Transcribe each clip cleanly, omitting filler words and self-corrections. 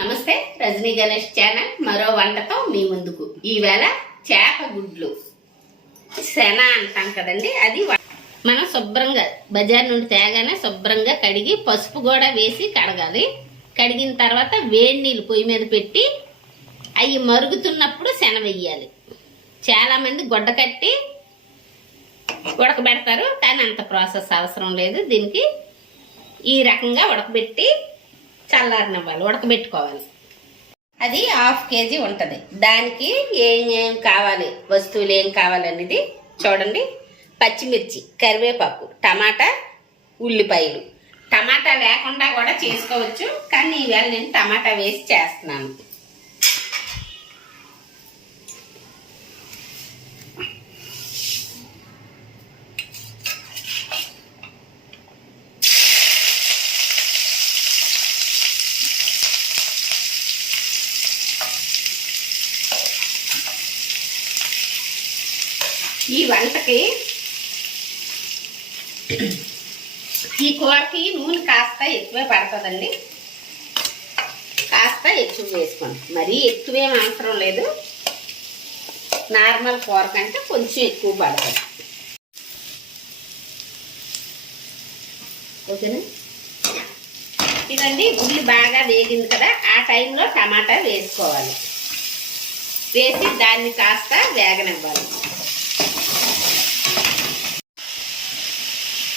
నమస్తే రజనీ గణేష్ ఛానల్ మరో వంటతో మీ ముందుకు. ఈవేళ చేప గుడ్లు శన అంటాం కదండి, అది మనం శుభ్రంగా బజార్ నుండి తేగానే శుభ్రంగా కడిగి పసుపు కూడా వేసి కడగాలి. కడిగిన తర్వాత వేడి నీళ్ళు పొయ్యి మీద పెట్టి అవి మరుగుతున్నప్పుడు శన వెయ్యాలి. చాలా మంది గొడ్డ కట్టి ఉడకబెడతారు, కానీ అంత ప్రాసెస్ అవసరం లేదు. దీనికి ఈ రకంగా ఉడకబెట్టి చల్లారనివ్వాలి, ఉడకబెట్టుకోవాలి. అది 1/2 kg ఉంటుంది. దానికి ఏం కావాలి, వస్తువులు ఏం కావాలనేది చూడండి. పచ్చిమిర్చి, కరివేపాకు, టమాటా, ఉల్లిపాయలు. టమాటా లేకుండా కూడా చేసుకోవచ్చు, కానీ ఈవేళ నేను టమాటా వేసి చేస్తున్నాను. ఈ వంటకి ఈ కూరకి నూనె కాస్త ఎక్కువే పడుతుందండి. కాస్త ఎక్కువ వేసుకోండి, మరీ ఎక్కువేం అవసరం లేదు. నార్మల్ కూర కంటే కొంచెం ఎక్కువ పడుతుంది. ఓకేనా? ఇదండి ఉల్లి బాగా వేగింది కదా, ఆ టైంలో టమాటా వేసుకోవాలి. వేసి దాన్ని కాస్త వేగనివ్వాలి.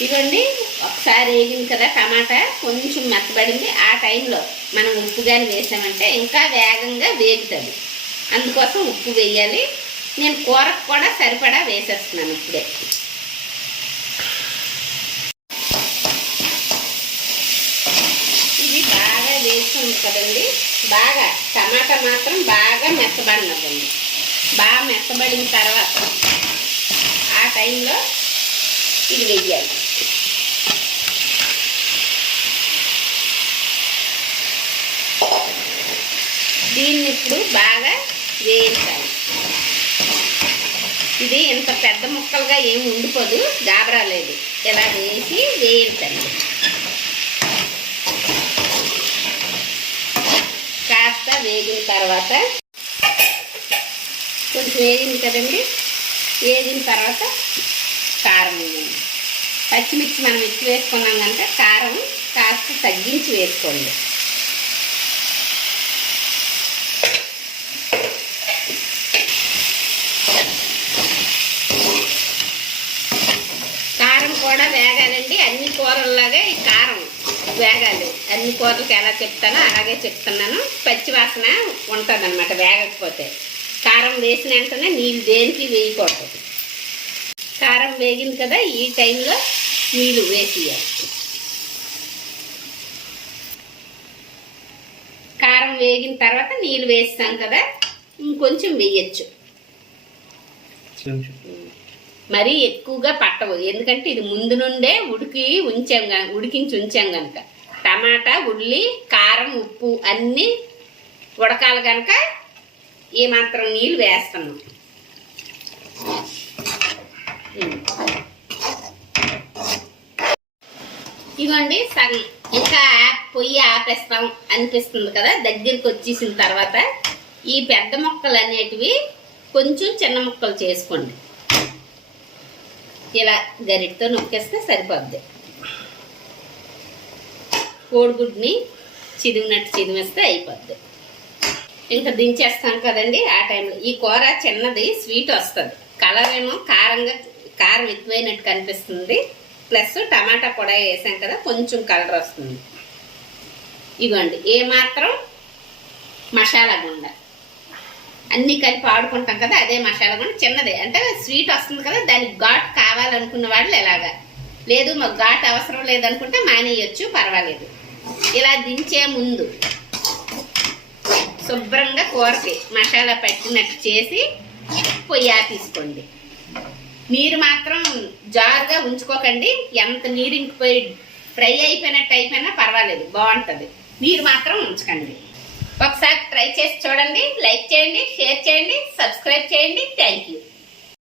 ఇవ్వండి, ఒకసారి వేగింది కదా టమాటా, కొంచెం మెత్తబడింది. ఆ టైంలో మనం ఉప్పు కానీ వేసామంటే ఇంకా వేగంగా వేగుతుంది. అందుకోసం ఉప్పు వేయాలి. నేను కూరకు కూడా సరిపడా వేసేస్తున్నాను ఇప్పుడే. ఇది బాగా వేస్తుంది కదండి, బాగా టమాటా మాత్రం బాగా మెత్తబడినవ్వండి. బాగా మెత్తబడిన తర్వాత ఆ టైంలో ఇది వేయాలి. దీన్ని ఇప్పుడు బాగా వేయించాలి. ఇది ఇంత పెద్ద ముక్కలుగా ఏమి ఉండిపోదు, గాబరా లేదు. ఇలా వేసి వేయించండి. కాస్త వేగిన తర్వాత కొంచెం వేగింది కదండి, వేగిన తర్వాత కారం వేయండి. పచ్చిమిర్చి మనం ఎక్కువ వేసుకున్నాం కనుక కారం కాస్త తగ్గించి వేసుకోండి. కారం కూడా వేగాలండి. అన్ని కూరల్లాగా ఈ కారం వేగాలి. అన్ని కూరలకి ఎలా చెప్తానో అలాగే చెప్తున్నాను. పచ్చి వాసన ఉంటుంది అన్నమాట వేగకపోతే. కారం వేసిన వెంటనే నీళ్ళు దేనికి వేయకూడదు. కారం వేగింది కదా, ఈ టైంలో నీళ్ళు వేసేయాలి. కారం వేగిన తర్వాత నీళ్ళు వేస్తాం కదా, ఇంకొంచెం వేయచ్చు. మరీ ఎక్కువగా పట్టవు, ఎందుకంటే ఇది ముందు నుండే ఉడికించి ఉంచాం కనుక. టమాటా, ఉల్లి, కారం, ఉప్పు అన్నీ ఉడకాలి కనుక ఏమాత్రం నీళ్ళు వేస్తున్నాం. ఇవ్వండి, సగం ఇంకా పొయ్యి ఆపేస్తాం అనిపిస్తుంది కదా, దగ్గరికి వచ్చేసిన తర్వాత ఈ పెద్ద ముక్కలు అనేటివి కొంచెం చిన్న ముక్కలు చేసుకోండి. ఇలా గరిటతో నొక్కేస్తే సరిపోద్ది. కోడిగుడ్ని చిదిమినట్టు చిదిమేస్తే అయిపోద్ది. ఇంకా దించేస్తాం కదండి. ఆ టైంలో ఈ కూర చిన్నది స్వీట్ వస్తుంది. కలర్ ఏమో కారం ఎక్కువైనట్టు కనిపిస్తుంది. ప్లస్ టమాటా కూడా వేసాం కదా, కొంచెం కలర్ వస్తుంది. ఇవ్వండి, ఏమాత్రం మసాలా గుండ అన్నీ కలిపి ఆడుకుంటాం కదా, అదే మసాలా గుండ చిన్నదే. అంటే స్వీట్ వస్తుంది కదా, దానికి ఘాట్ కావాలనుకున్న వాళ్ళు ఎలాగా, లేదు మాకు ఘాట్ అవసరం లేదనుకుంటే మానేయచ్చు, పర్వాలేదు. ఇలా దించే ముందు శుభ్రంగా కూరకి మసాలా పెట్టినట్టు చేసి పొయ్యి తీసుకోండి. నీరు మాత్రం జారుగా ఉంచుకోకండి. ఎంత నీరు ఇంకిపోయి ఫ్రై అయిపోయినట్టు అయిపోయినా పర్వాలేదు, బాగుంటుంది. నీరు మాత్రం ఉంచకండి. ఒకసారి ట్రై చేసి చూడండి. లైక్ చేయండి, షేర్ చేయండి, సబ్స్క్రైబ్ చేయండి. Thank you.